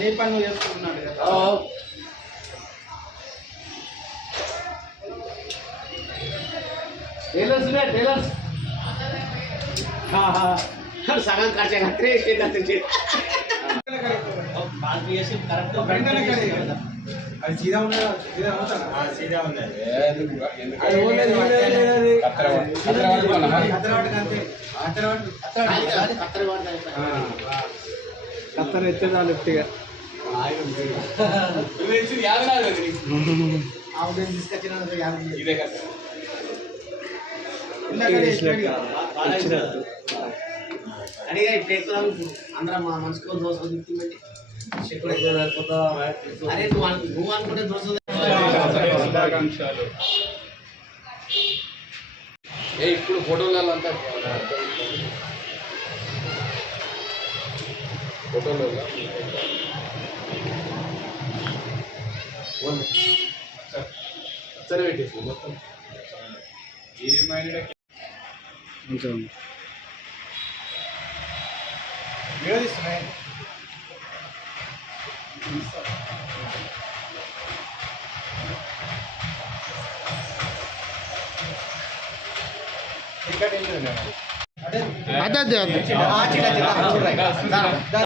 నీ పని నువ్వు చేసుకుంటున్నాడు కదా టైలర్స్ ఉన్నాయి టైలర్స్ సగం ఖర్చు కట్టే కత్తించి వెంటనే అది సీదా ఉన్నదా సీదా అవుతాడా సీదా ఉన్నది కత్తర ఎత్తేదా తీసుకొచ్చిన అడిగా ఎక్కువ అందరం మా మనసుకో దోశ తిప్పి అరే నువ్వు అను- నువ్వు అనుకుంటే దోశ శుభాకాంక్షలు ఏ ఇప్పుడు ఫోటోలలో అంతా ఫోటోలలో సరే పెట్టేసి మొత్తం కొంచెం విరోధిస్తున్నాయి అదే అదే